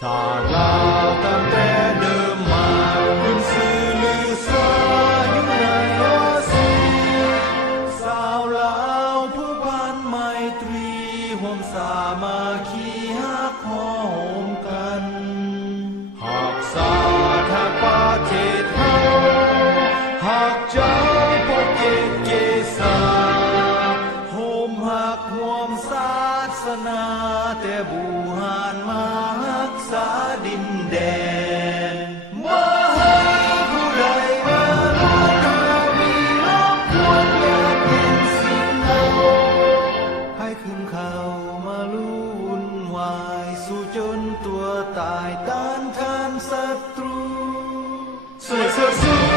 ชาติลาวตั้งแต่เดิมมาขึ้นสื่อลือสาอยู่ในอาเซียนสาวลาวผู้พันไมตรีห่วมสามัคคีฮักหอมกันหากสาทาประเทศเฮาหากเจ้าพบเกตเกษาโฮมหักห่วมศาสนาแต่บูหานมารักษาดินแดนมาให้ผู้ใดมาล้วนหามีรบกวนอยากเห็นสิ่งใดให้ขึ้นเขามาลุ้นวายสู้จนตัวตายต้านทานศัตรูสู้